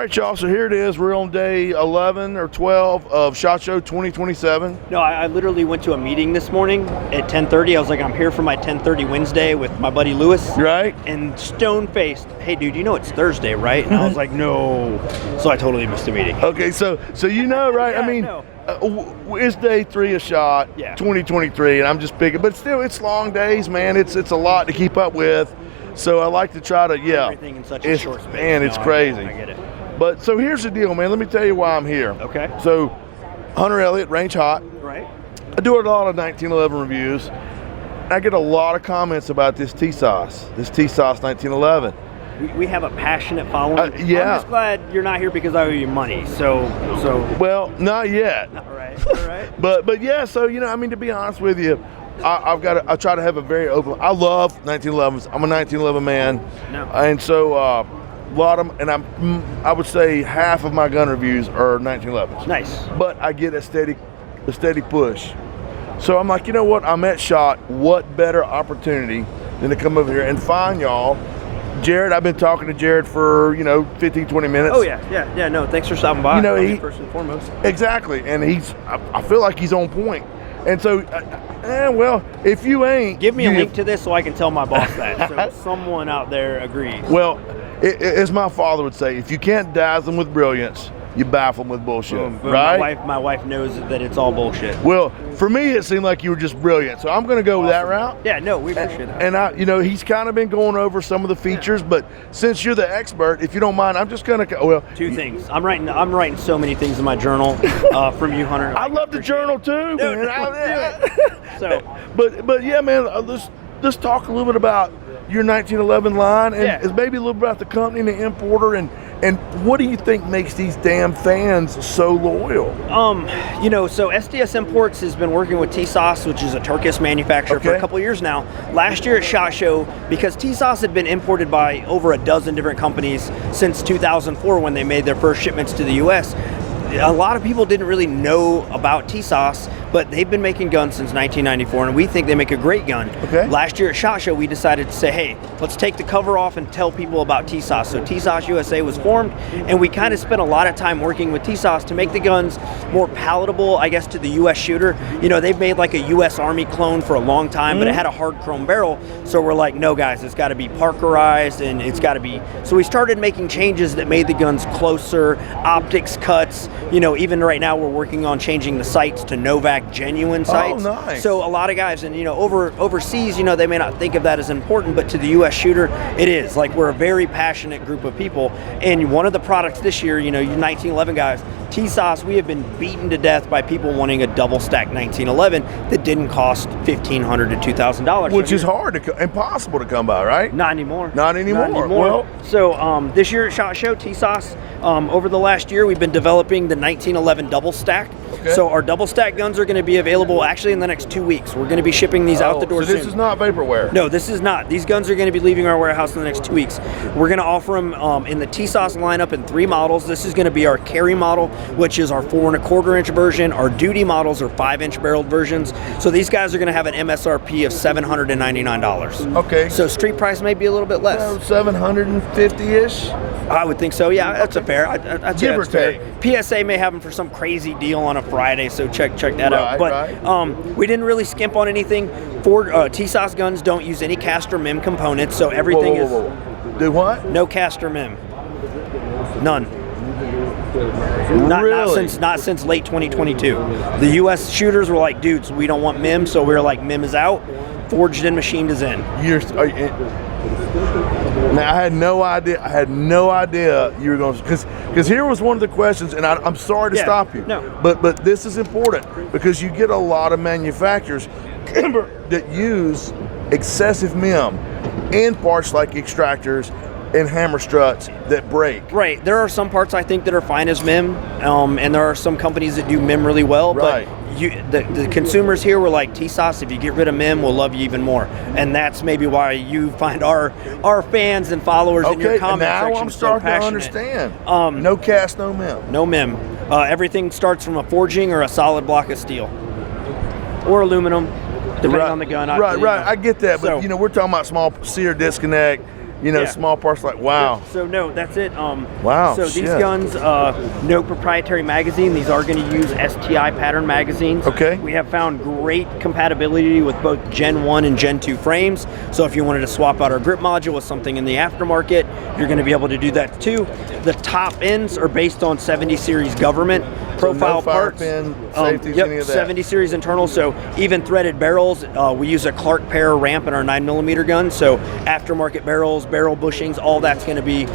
right, y'all, so here it is. We're on day 11 or 12 of SHOT Show 2027. No, I literally went to a meeting this morning at 10:30. I was like, I'm here for my 10:30 Wednesday with my buddy Lewis. Right. And stone-faced, hey, dude, you know it's Thursday, right? And I was like, no. So I totally missed the meeting. Okay, so you know, right? Yeah, I mean, no. It's day 3 of SHOT 2023, and I'm just picking. But still, it's long days, man. It's a lot to keep up with. So I like to try to, Everything in such a short space. Man, it's crazy. I get it. But so here's the deal, man. Let me tell you why I'm here. Okay. So Hunter Elliott, Range Hot. Right. I do a lot of 1911 reviews. I get a lot of comments about this Tisas 1911. We have a passionate following. Yeah. I'm just glad you're not here because I owe you money. So. Well, not yet. All right. But yeah. So I mean, to be honest with you, I try to have a very open. I love 1911s. I'm a 1911 man. No. And so a lot of them, and I would say half of my gun reviews are 1911s. Nice. But I get a steady push. So I'm like, you know what? I'm at SHOT. What better opportunity than to come over here and find y'all? Jared, I've been talking to Jared for 15, 20 minutes. Oh yeah. No, thanks for stopping by. He first and foremost. Exactly, and I feel like he's on point. And so, well, if you ain't, give me a link to this so I can tell my boss that. So someone out there agrees. Well, as my father would say, if you can't dazzle them with brilliance, you baffle them with bullshit, right? My wife knows that it's all bullshit. Well, for me, it seemed like you were just brilliant, so I'm going to go that route. Yeah, no, we appreciate that. And he's kind of been going over some of the features, but since you're the expert, if you don't mind, I'm just going to two things. I'm writing so many things in my journal from you, Hunter. I love the journal too, man. So, but yeah, man, let's talk a little bit about your 1911 line and maybe a little bit about the company and the importer and what do you think makes these damn fans so loyal? So SDS Imports has been working with Tisas, which is a Turkish manufacturer, for a couple of years now. Last year at SHOT Show, because Tisas had been imported by over a dozen different companies since 2004 when they made their first shipments to the U.S., a lot of people didn't really know about Tisas, but they've been making guns since 1994, and we think they make a great gun. Okay. Last year at SHOT Show, we decided to say, hey, let's take the cover off and tell people about Tisas. So Tisas USA was formed, and we kind of spent a lot of time working with Tisas to make the guns more palatable, I guess, to the U.S. shooter. They've made like a U.S. Army clone for a long time, but it had a hard chrome barrel, so we're like, no, guys, it's got to be Parkerized, and it's got to be... So we started making changes that made the guns closer, optics cuts. Even right now we're working on changing the sights to Novak genuine sights. Oh, nice. So a lot of guys, and overseas, they may not think of that as important, but to the U.S. shooter, it is. Like, we're a very passionate group of people, and one of the products this year, you 1911 guys, Tisas, we have been beaten to death by people wanting a double stack 1911 that didn't cost $1,500 to $2,000. Which is impossible to come by, right? Not anymore. Not anymore. Well, so this year at SHOT Show, Tisas, over the last year, we've been developing the 1911 double stack. Okay. So our double stack guns are going to be available actually in the next 2 weeks. We're going to be shipping these out the door soon. So this is not vaporware? No, this is not. These guns are going to be leaving our warehouse in the next 2 weeks. We're going to offer them in the Tisas lineup in 3 models. This is going to be our carry model, which is our 4 1/4 inch version. Our duty models are 5-inch barreled versions. So these guys are going to have an MSRP of $799. Okay. So street price may be a little bit less. 750-ish? I would think so. Yeah, that's a fair. I'd say Give or that's fair. take. PSA may have them for some crazy deal on a Friday, so check that out. But we didn't really skimp on anything. Tisas guns don't use any cast or MIM components, so everything is. Do what? No cast or MIM. None. Really? Not since late 2022. The U.S. shooters were like, dudes, we don't want MIM, so we were like, MIM is out. Forged and machined is in. Now, I had no idea you were going to, because here was one of the questions, and I'm sorry to stop you. No. But this is important because you get a lot of manufacturers that use excessive MIM in parts like extractors and hammer struts that break. Right. There are some parts I think that are fine as MIM, and there are some companies that do MIM really well. Right. But the consumers here were like, Tisas, if you get rid of MIM, we'll love you even more. And that's maybe why you find our fans and followers in your comment section now I'm starting to understand. No cast, no MIM. No MIM. Everything starts from a forging or a solid block of steel. Or aluminum, depending on the gun. Right. I get that, but we're talking about small sear disconnect small parts like, wow. So no, that's it. Wow, So these shit. guns, no proprietary magazine. These are going to use STI pattern magazines. Okay. We have found great compatibility with both Gen 1 and Gen 2 frames. So if you wanted to swap out our grip module with something in the aftermarket, you're going to be able to do that too. The top ends are based on 70 series government profile no fire parts. pin, safeties, Yep, any of that. 70 series internal. So even threaded barrels, we use a Clark pair ramp in our 9mm gun. So aftermarket barrels, barrel bushings, all that's going to be,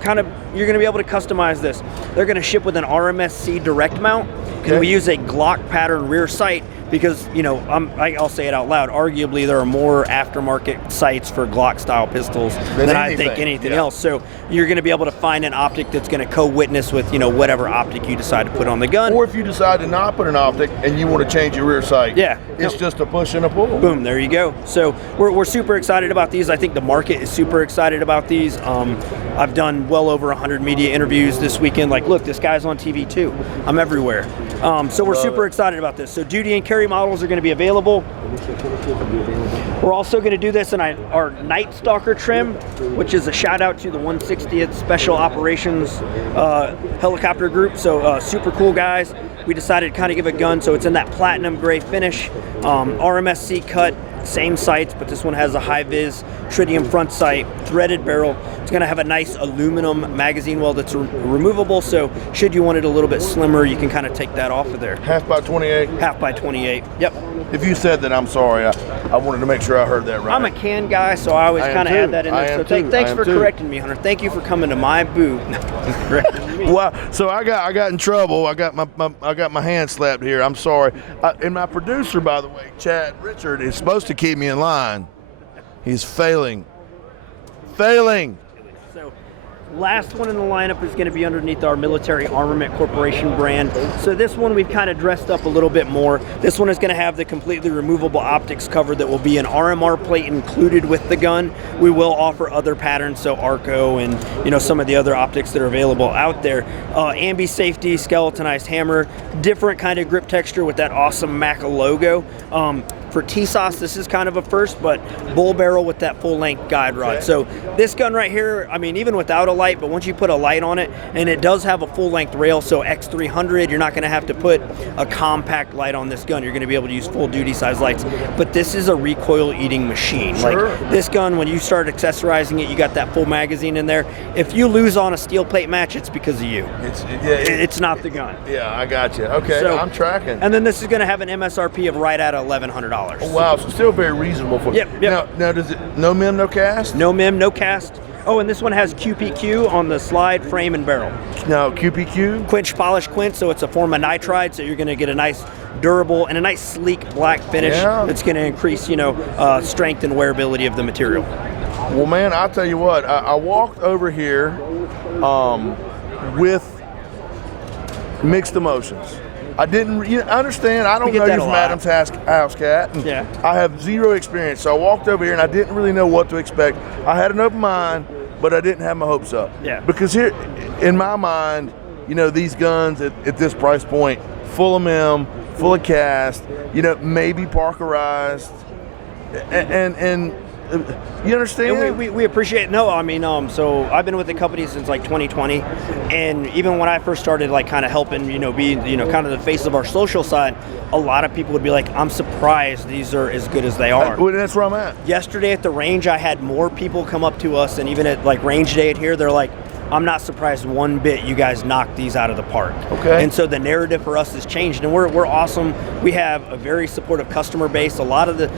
kind of, you're going to be able to customize this. They're going to ship with an RMSC direct mount. Okay. And we use a Glock pattern rear sight because, I'll say it out loud, arguably there are more aftermarket sights for Glock style pistols than I think anything else. So you're going to be able to find an optic that's going to co-witness with, whatever optic you decide to put on the gun. Or if you decide to not put an optic and you want to change your rear sight, it's just a push and a pull. Boom, there you go. So we're super excited about these. I think the market is super excited about these. I've done well over 100 media interviews this weekend. Like, look, this guy's on TV too. I'm everywhere. So we're super excited about this. So duty and carry models are going to be available. We're also going to do this in our Night Stalker trim, which is a shout out to the 160th Special Operations helicopter group. So super cool guys. We decided to kind of give a gun, so it's in that platinum gray finish, RMSC cut, same sights, but this one has a high-vis tritium front sight, threaded barrel. It's going to have a nice aluminum magazine well that's removable, so should you want it a little bit slimmer, you can kind of take that off of there. Half by 28? Half by 28, yep. If you said that, I'm sorry. I wanted to make sure I heard that right. I'm a can guy, so I always kind of add that in there. So thanks for correcting me, Hunter. Thank you for coming to my booth. Well, so I got in trouble. I got my hand slapped here. I'm sorry. And my producer, by the way, Chad Richard, is supposed to keep me in line. He's failing. So last one in the lineup is going to be underneath our Military Armament Corporation brand. So this one we've kind of dressed up a little bit more. This one is going to have the completely removable optics cover that will be an RMR plate included with the gun. We will offer other patterns, so Arco and some of the other optics that are available out there. Ambi safety, skeletonized hammer, different kind of grip texture with that awesome Maca logo. For Tisas, this is kind of a first, but bull barrel with that full-length guide rod. Okay. So this gun right here, I mean, even without a light, but once you put a light on it, and it does have a full-length rail, so X300, you're not going to have to put a compact light on this gun. You're going to be able to use full-duty size lights. But this is a recoil-eating machine. Sure. Like this gun, when you start accessorizing it, you got that full magazine in there. If you lose on a steel plate match, it's because of you. It's not the gun. Yeah, I got you. Okay, so, I'm tracking. And then this is going to have an MSRP of right at $1,100. Oh, wow, so still very reasonable for Yep. Now does it no mem, no cast? No mem, no cast. Oh, and this one has QPQ on the slide, frame, and barrel. No, QPQ? Quench polish quint, so it's a form of nitride, so you're going to get a nice durable and a nice sleek black finish that's going to increase, strength and wearability of the material. Well, man, I'll tell you what, I walked over here with mixed emotions. I didn't understand. I don't know you from Adam's house cat. And I have zero experience. So I walked over here and I didn't really know what to expect. I had an open mind, but I didn't have my hopes up. Yeah. Because here, in my mind, these guns at this price point, full of mem, full of cast, maybe Parkerized, and you understand? And we appreciate it. No, I mean, so I've been with the company since like 2020, and even when I first started like kind of helping, be, kind of the face of our social side, a lot of people would be like, I'm surprised these are as good as they are. Well, that's where I'm at. Yesterday at the range, I had more people come up to us, and even at like range day at here, they're like, I'm not surprised one bit you guys knocked these out of the park. Okay. And so the narrative for us has changed, and we're awesome. We have a very supportive customer base. A lot of the,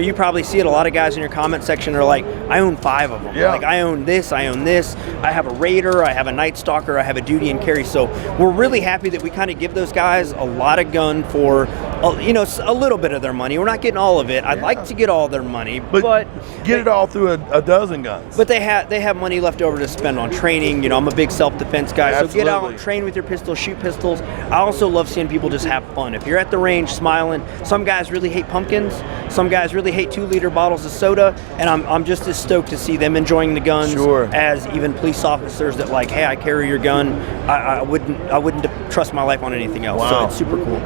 you probably see it, a lot of guys in your comment section are like, I own 5 of them. Yeah. Like, I own this, I have a Raider, I have a Night Stalker, I have a duty and carry. So we're really happy that we kind of give those guys a lot of gun for, a little bit of their money. We're not getting all of it. I'd like to get all their money, but get it all through a dozen guns. But they have money left over to spend on training. I'm a big self-defense guy, Absolutely. So get out, train with your pistols, shoot pistols. I also love seeing people just have fun. If you're at the range smiling, some guys really hate pumpkins, some guys really hate 2-liter bottles of soda, and I'm just as stoked to see them enjoying the guns as even police officers that like, hey, I carry your gun. I wouldn't trust my life on anything else. Wow. So it's super cool.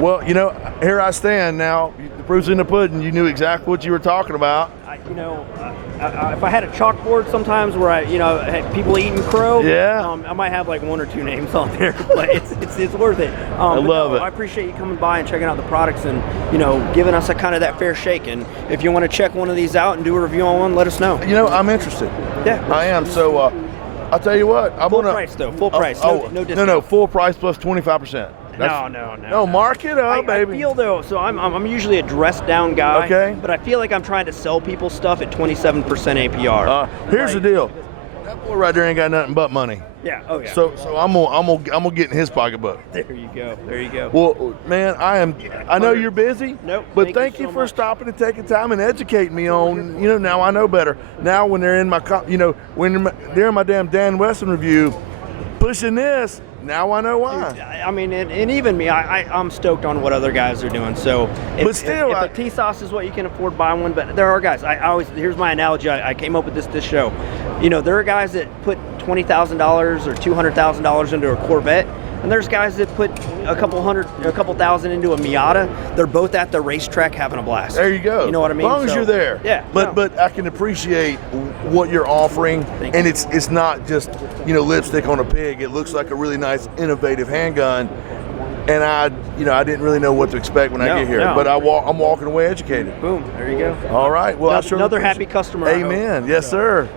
Well, here I stand now. The proof's in the pudding. You knew exactly what you were talking about. if I had a chalkboard sometimes where I had people eating crow, Yeah. I might have like 1 or 2 names on there, but it's worth it. I love it. I appreciate you coming by and checking out the products and giving us a kind of that fair shake. And if you want to check one of these out and do a review on one, let us know. I'm interested. Yeah, I am. So I'll tell you what. full price though. Full price. No discount. No, full price plus 25%. No, mark it up, baby. I feel though, so I'm usually a dressed down guy. Okay. But I feel like I'm trying to sell people stuff at 27% APR. Here's the deal. That boy right there ain't got nothing but money. Yeah. Oh yeah. So I'm gonna get in his pocketbook. There you go. Well, man, I know you're busy. Nope. But thank you for stopping and taking time and educating me on. Now I know better. Now when they're in my, when they're in my damn Dan Wesson review, pushing this. Now I know why. I mean, and even me, I'm stoked on what other guys are doing. So, if a Tisas is what you can afford, buy one. But there are guys. Here's my analogy. I came up with this show. There are guys that put $20,000 or $200,000 into a Corvette, and there's guys that put a couple thousand into a Miata. They're both at the racetrack having a blast. There you go. You know what I mean? As long as you're there. Yeah. But I can appreciate what you're offering, and it's not just lipstick on a pig. It looks like a really nice, innovative handgun, and I didn't really know what to expect when I get here. But I'm walking away educated. Boom. There you go. All right. Well, another happy customer. Amen. Yes, sir.